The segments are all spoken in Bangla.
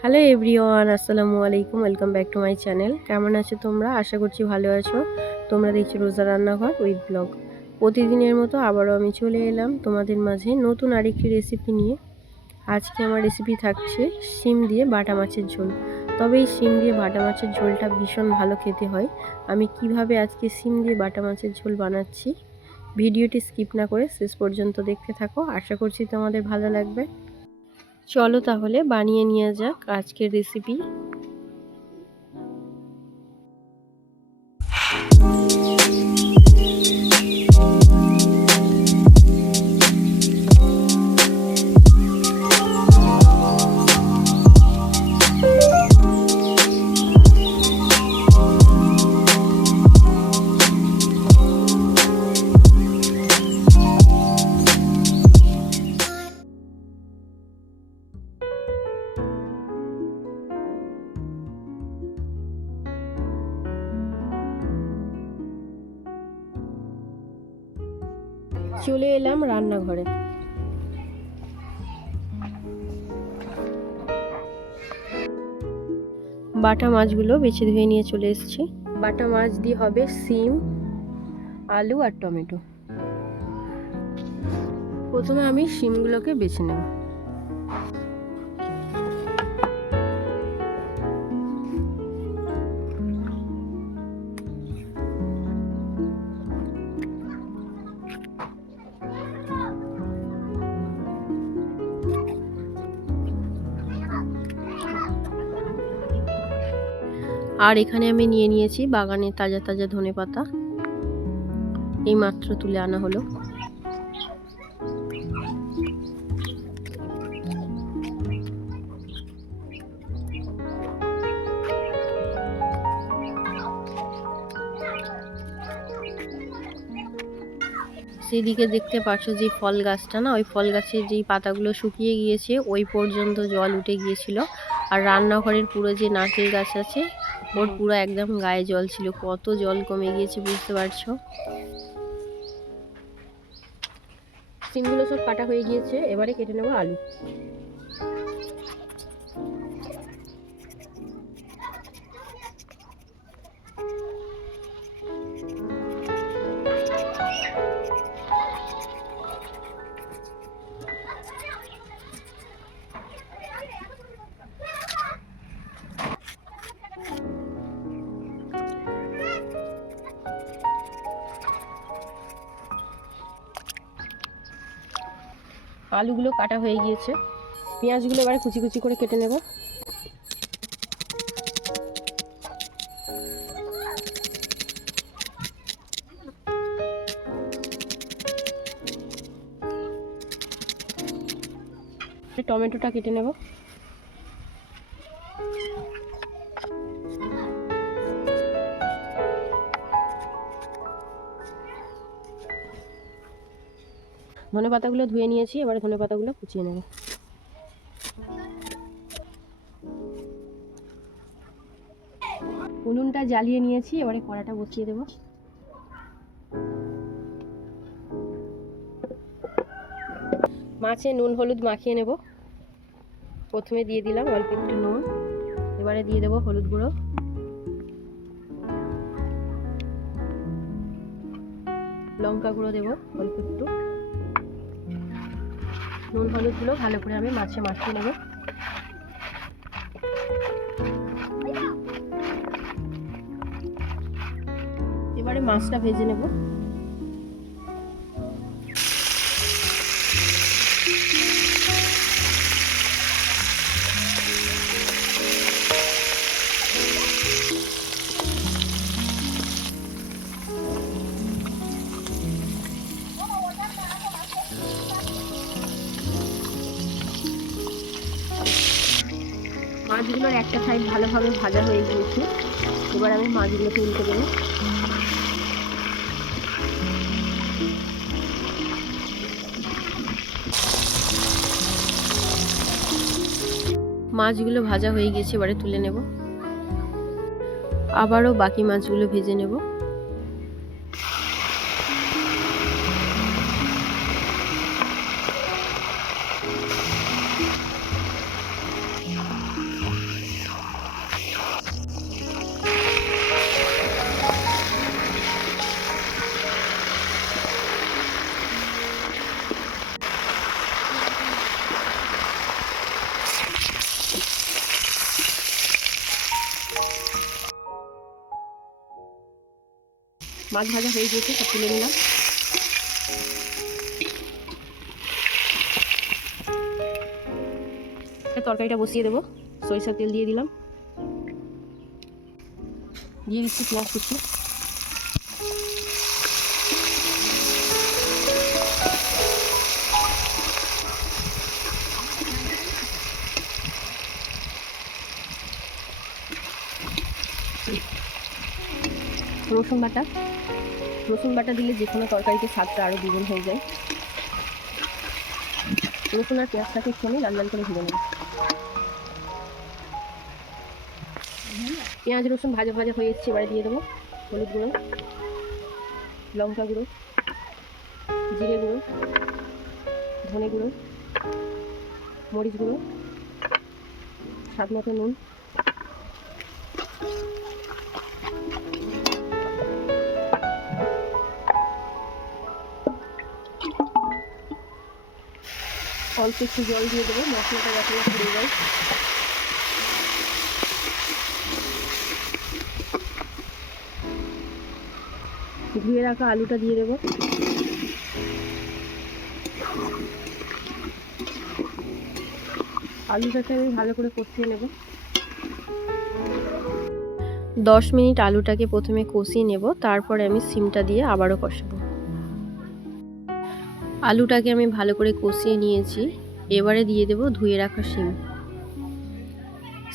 হ্যালো এভরিওয়ান, আসসালামু আলাইকুম। Welcome back to my channel. কেমন আছো তোমরা? আশা করছি ভালো আছো। তোমরা দেখছো রোজা রান্নাঘর উইথ ব্লগ। প্রতিদিনের মতো আবারও আমি চলে এলাম তোমাদের মাঝে নতুন আরেকটি রেসিপি নিয়ে। আজকে আমার রেসিপি থাকছে শিম দিয়ে বাটা মাছের ঝোল। তবে এই শিম দিয়ে বাটা মাছের ঝোলটা ভীষণ ভালো খেতে হয়। আমি কিভাবে আজকে শিম দিয়ে বাটা মাছের ঝোল বানাচ্ছি, ভিডিওটি স্কিপ না করে শেষ পর্যন্ত দেখতে থাকো। আশা করছি তোমাদের ভালো লাগবে। চলো তাহলে বানিয়ে নিয়ে যাক আজকের রেসিপি। চলে এলাম রান্নাঘরে। বাটা মাছগুলো বেছে ধুয়ে নিয়ে চলে এসেছি। বাটা মাছ দিয়ে হবে সিম, আলু আর টমেটো। প্রথমে আমি সিমগুলোকে বেছে নেব। আর এখানে আমি নিয়ে নিয়েছি বাগানের তাজা তাজা ধনেপাতা, এই মাত্র তুলে আনা হলো। সেদিকে দেখতে পাচ্ছ যে ফল গাছটা না, ওই ফল গাছের যেই পাতাগুলো শুকিয়ে গিয়েছে ওই পর্যন্ত জল উঠে গিয়েছিল। আর রান্নাঘরের পুরো যে নারকেল গাছ আছে ওর পুরো একদম গায়ে জল ছিল। কত জল কমে গিয়েছে বুঝতে পারছো। সিমগুলো সব কাটা হয়ে গিয়েছে, এবারে কেটে নেব আলু। আলুগুলো কাটা হয়ে গিয়েছে, পেঁয়াজগুলো এবারে কুচি কুচি করে কেটে নেব। টমেটোটা কেটে নেব। ধনেপাতাগুলো ধুয়ে নিয়েছি, এবারে ধনেপাতাগুলো কুচিয়ে নেব। উনুনটা জ্বালিয়ে নিয়েছি, এবারে কড়াটা বসিয়ে দেব। মাছে নুন হলুদ মাখিয়ে নেব। প্রথমে দিয়ে দিলাম অল্প একটু নুন, এবারে দিয়ে দেবো হলুদ গুঁড়ো, লঙ্কা গুঁড়ো দেবো অল্প একটু। নুন হলুদগুলো ভালো করে আমি মাছে মাখিয়ে নেব। এবারে মাছটা ভেজে নেব। মাছগুলোর একটা সাইড ভালোভাবে ভাজা হয়ে গিয়েছে, এবার আমি মাছগুলোকে উল্টে দেবো। মাছগুলো ভাজা হয়ে গেছে, এবারে তুলে নেব। আবারও বাকি মাছগুলো ভেজে নেব। মাছ ভাজা হয়ে গিয়েছে, সব তুলে নিলাম। তরকারিটা বসিয়ে দেবো। সরিষার তেল দিয়ে দিলাম, দিয়ে দিচ্ছি পেঁয়াজ কুচি। রসুন বাটা দিলে যে কোনো তরকারিতে স্বাদটা আরও দ্বিগুণ হয়ে যায়। রসুন আর পেঁয়াজটাকে একটু আমি লাল লাল করে ভেজে নেব। পেঁয়াজ রসুন ভাজা ভাজা হয়ে এসেছে, এবারে দিয়ে দেবো হলুদ গুঁড়ো, লঙ্কা গুঁড়ো, জিরে গুঁড়ো, ধনে গুঁড়ো, মরিচ গুঁড়ো, স্বাদ মতো নুন, অল্প একটু জল দিয়ে দেবো, মশলাটা যাতে না পুড়ে যায়। ধুয়ে রাখা আলুটা দিয়ে দেবো। আলুটাকে আমি ভালো করে কষিয়ে নেব। 10 মিনিট আলুটাকে প্রথমে কষিয়ে নেব, তারপরে আমি সিমটা দিয়ে আবারও কষাবো। আলুটাকে আমি ভালো করে কষিয়ে নিয়েছি, এবারে দিয়ে দেব ধুয়ে রাখা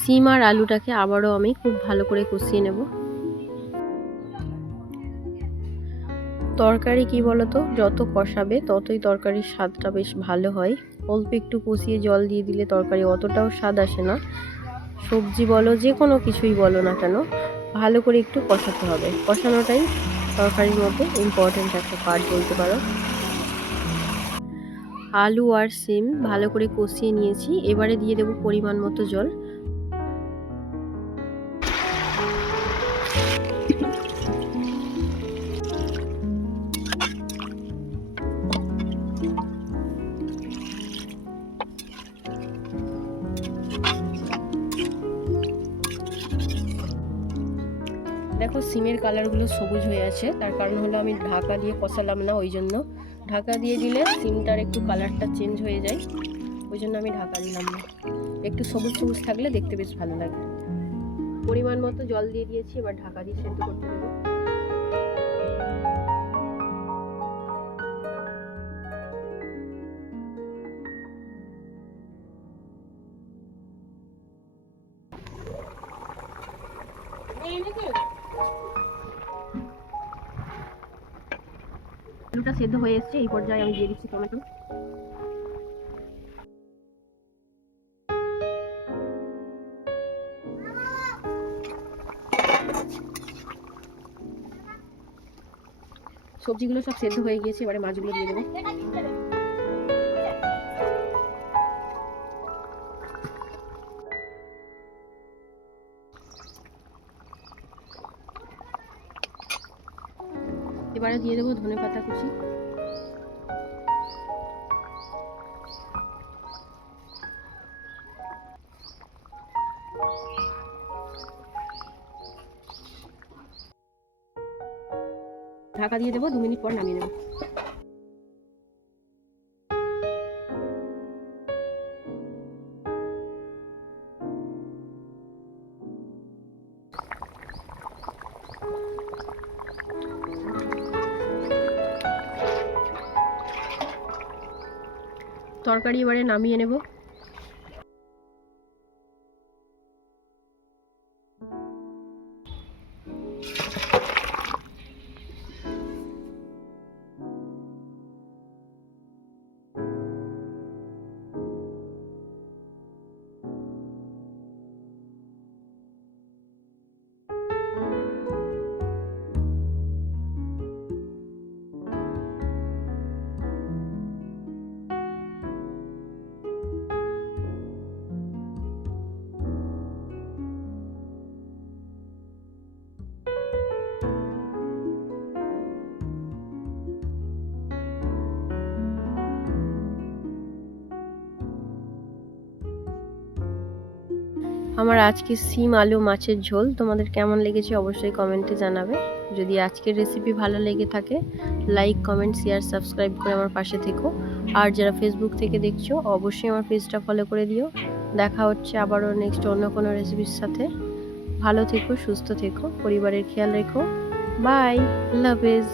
সিম আর আলুটাকে আবারও আমি খুব ভালো করে কষিয়ে নেব। তরকারি কি বলতো, যত কষাবে ততই তরকারির স্বাদটা বেশ ভালো হয়। অল্প একটু কষিয়ে জল দিয়ে দিলে তরকারি অতটাও স্বাদ আসে না। সবজি বলো, যে কোনো কিছুই বলো না কেন, ভালো করে একটু কষাতে হবে। কষানোটাই তরকারির মধ্যে ইম্পর্টেন্ট একটা পার্ট বলতে পারো। আলু আর সিম ভালো করে কষিয়ে নিয়েছি, এবারে দিয়ে দেব পরিমাণ মতো জল। দেখো সিমের কালারগুলো সবুজ হয়ে আছে, তার কারণ হলো আমি ঢাকা দিয়ে কষালাম না, ওই জন্য। ঢাকা দিয়ে দিলে সিমটার একটু কালারটা চেঞ্জ হয়ে যায়, ওই জন্য আমি ঢাকা দিলাম না। একটু সবুজ সবুজ থাকলে দেখতে বেশ ভালো লাগে। পরিমাণ মতো জল দিয়ে দিয়েছি, এবার ঢাকা দিয়ে সেদ্ধ করতে দেবো। আলুটা সেদ্ধ হয়ে এসেছে, এই পর্যায়ে আমি দিয়ে দিচ্ছি টমেটো। সবজিগুলো সব সেদ্ধ হয়ে গিয়েছে, এবারে মাছগুলো দিয়ে দেবো। এবারে দিয়ে দেবো ধনেপাতা কুচি। ঢাকা দিয়ে দেবো, 2 মিনিট পর নামিয়ে নেব। তরকারি এবারে নামিয়ে নেব। আমার আজকে সিম আলু মাছের ঝোল তোমাদের কেমন লেগেছে অবশ্যই কমেন্টে জানাবে। যদি আজকের রেসিপি ভালো লেগে থাকে লাইক কমেন্ট শেয়ার সাবস্ক্রাইব করে আমার পাশে থেকো। আর যারা ফেসবুক থেকে দেখছো অবশ্যই আমার পেজটা ফলো করে দিও। দেখা হচ্ছে আবারও নেক্সট অন্য কোনো রেসিপির সাথে। ভালো থেকো, সুস্থ থেকো, পরিবারের খেয়াল রেখো। বাই, আল্লাহ হাফেজ।